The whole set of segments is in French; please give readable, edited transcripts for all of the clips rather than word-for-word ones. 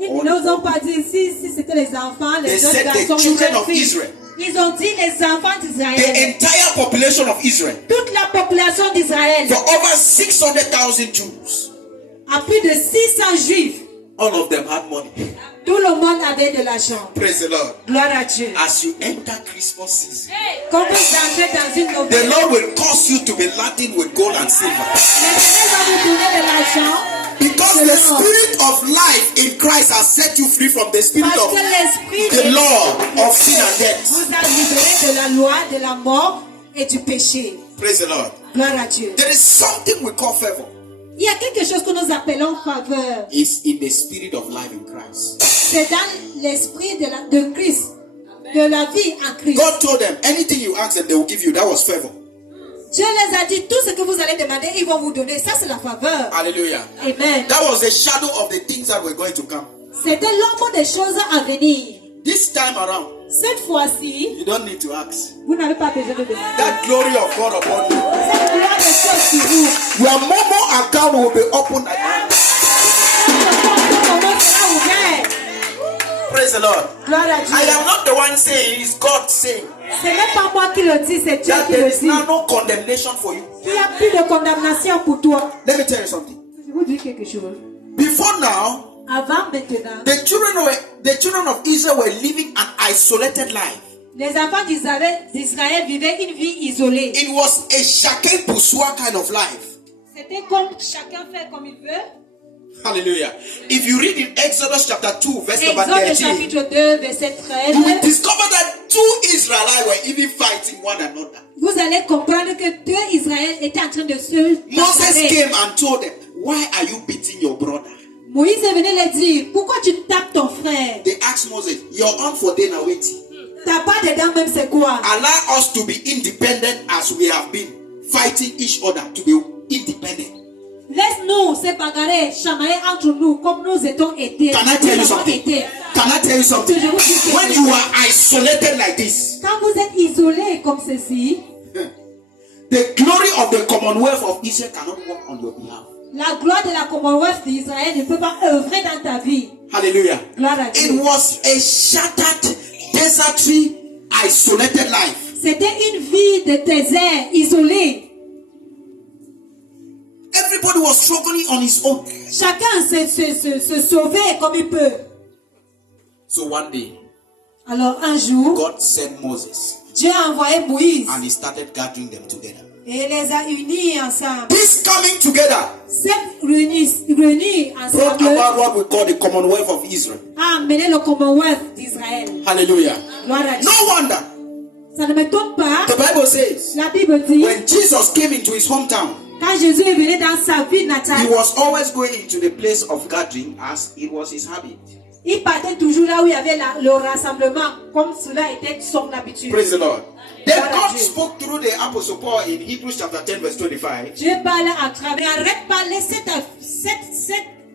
Ils ne nous ont pas dit si c'était les enfants, les jeunes garçons, les jeunes filles. Ils ont dit les enfants d'Israël. The entire population of Israel. Toute la population d'Israël. For over 600,000 Jews. À plus de 600 juifs. All of them had money. Tout le monde avait de l'argent. Praise the Lord. Gloire à Dieu. As you enter Christmas season, quand vous entrez dans une nouvelle, the Lord will cause you to be laden with gold and silver. L'Éternel va vous donner de l'argent. Because the spirit of life in Christ has set you free from the spirit of the law of sin and death. Vous a libéré de la loi, de la mort et du péché. Praise the Lord. Gloire à Dieu. There is something we call favor. Il y a quelque chose que nous appelons faveur. It's in the spirit of life in Christ. C'est dans l'esprit de Christ, de la vie en Christ. God told them, anything you ask them, they will give you. That was favor. Dieu les a dit, tout ce que vous allez demander, ils vont vous donner. Ça, c'est la faveur. Hallelujah. Amen. That was the shadow of the things that were going to come. C'était l'ombre des choses à venir. This time around, cette fois-ci, you don't need to ask. Vous n'avez pas besoin de demander. That glory of God upon you. Cette gloire de Dieu sur vous. Your Momo account will be opened again. Praise the Lord. I am not the one saying, it's God saying. Ce n'est pas moi qui le dis, c'est Dieu qui le dit. There is now no condemnation for you. Il n'y a plus de condamnation pour toi. Let me tell you something. Je vous dis quelque chose. Before now, avant maintenant, the children of Israel were living an isolated life. Les enfants d'Israël vivaient une vie isolée. It was a chacun pour soi kind of life. C'était comme chacun fait comme il veut. Hallelujah. If you read in Exodus chapter 2, verse number 13, chapitre 2, verset 13, you will discover that two Israelites were even fighting one another. Vous allez comprendre que deux Israël étaient en train de se Moses came and told them, why are you beating your brother? Moïse est venu leur dire, pourquoi tu tapes ton frère? They asked Moses, your arm for dinner waiting. T'as pas de dents même c'est quoi? Allow us to be independent as we have been fighting each other to be independent. Laisse-nous se bagarrer, chamailler entre nous comme nous étions été. Can I tell you something? Can I tell you something? When you are isolated like this, quand vous êtes isolé comme ceci, the glory of the Commonwealth of Israel cannot work on your behalf. La gloire de la Commonwealth d'Israël ne peut pas œuvrer dans ta vie. Hallelujah. Gloire à Dieu. It was a shattered, desertary, isolated life. C'était une vie de désert, isolée. Everybody was struggling on his own. Chacun se sauvait comme il peut. So one day, alors un jour, God sent Moses. Dieu a envoyé Moïse. And he started gathering them together. Et les a unis ensemble. This coming together réunis ensemble brought about what we call the Commonwealth of Israel. A amené le Commonwealth d'Israël. Hallelujah. No wonder. Ça ne m'étonne pas. The Bible says, la Bible dit, when Jesus came into his hometown, quand Jésus est venu dans sa ville natale, he was always going into the place of gathering as it was his habit. Il partait toujours là où il y avait le rassemblement, comme cela était son habitude. Praise the Lord. Then God spoke through the Apostle Paul in Hebrews chapter 10 verse 25. Dieu parle à travers, arrête parler cette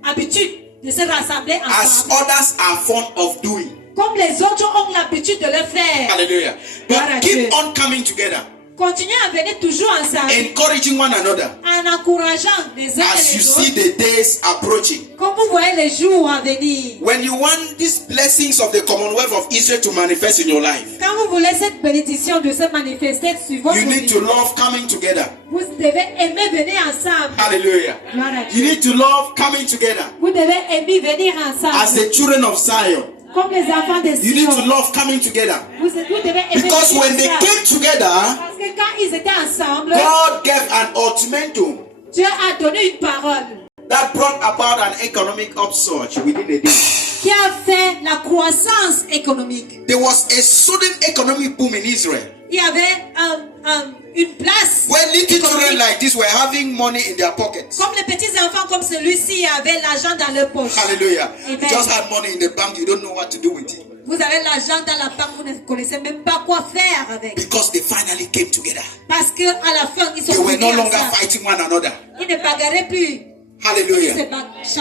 habitude de se rassembler ensemble. As others are fond of doing. Comme les autres ont l'habitude de le faire. Hallelujah. But keep on coming together. Continuez à venir toujours ensemble. Encouraging one another. En encourageant les uns as et you les autres. see the days approaching. Comme vous voyez les jours à venir. When you want these blessings of the Commonwealth of Israel to manifest in your life. Quand vous voulez cette bénédiction de se manifester sur votre vie. You need to love coming together. Vous devez aimer venir ensemble. Hallelujah. You need to love coming together. Vous devez aimer venir ensemble. As the children of Zion. Comme les enfants de Sion. You need to love coming together. Vous devez aimer because when they came together, parce que quand ils étaient ensemble, God gave an ultimatum. Dieu a donné une parole. That brought about an economic upsurge within a day. Qui a fait la croissance économique. There was a sudden economic boom in Israel. Il y avait une place. When little children like this were having money in their pockets. Comme les petits enfants comme celui-ci avaient l'argent dans leur poche. Hallelujah. Amen. You just had money in the bank, you don't know what to do with it. Vous avez l'argent dans la banque, vous ne connaissez même pas quoi faire avec. Because they finally came together. Parce que à la fin ils sont they were no longer ensemble. Fighting one another. Ils ne bagarraient plus. Hallelujah.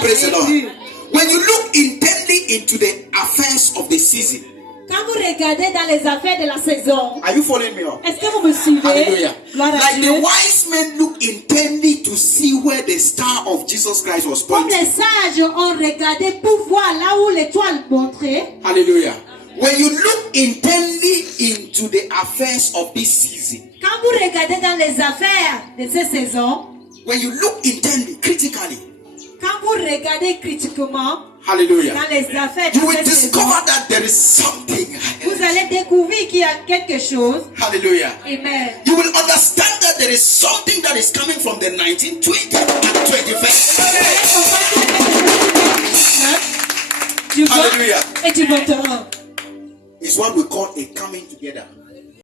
Praise the Lord. Plus. When you look intently into the affairs of the season, Quand vous regardez dans les affaires de la saison, are you following me? Est-ce que vous me suivez? Hallelujah. Like Dieu. the wise men look intently to see where the star of Jesus Christ was Comme pointing. les sages ont regardé pour voir là où l'étoile montrait. Hallelujah. When you look intently into the affairs of this season, Quand vous regardez dans les affaires de cette saison, when you look intently, critically, quand vous regardez critiquement hallelujah, dans les affaires you de will cette saison, discover that there is something. vous allez découvrir qu'il y a quelque chose. Hallelujah. Amen. You will understand that there is something that is coming from the 1920 and 21st. Du 20 Hallelujah. et du 21. It's what we call a coming together.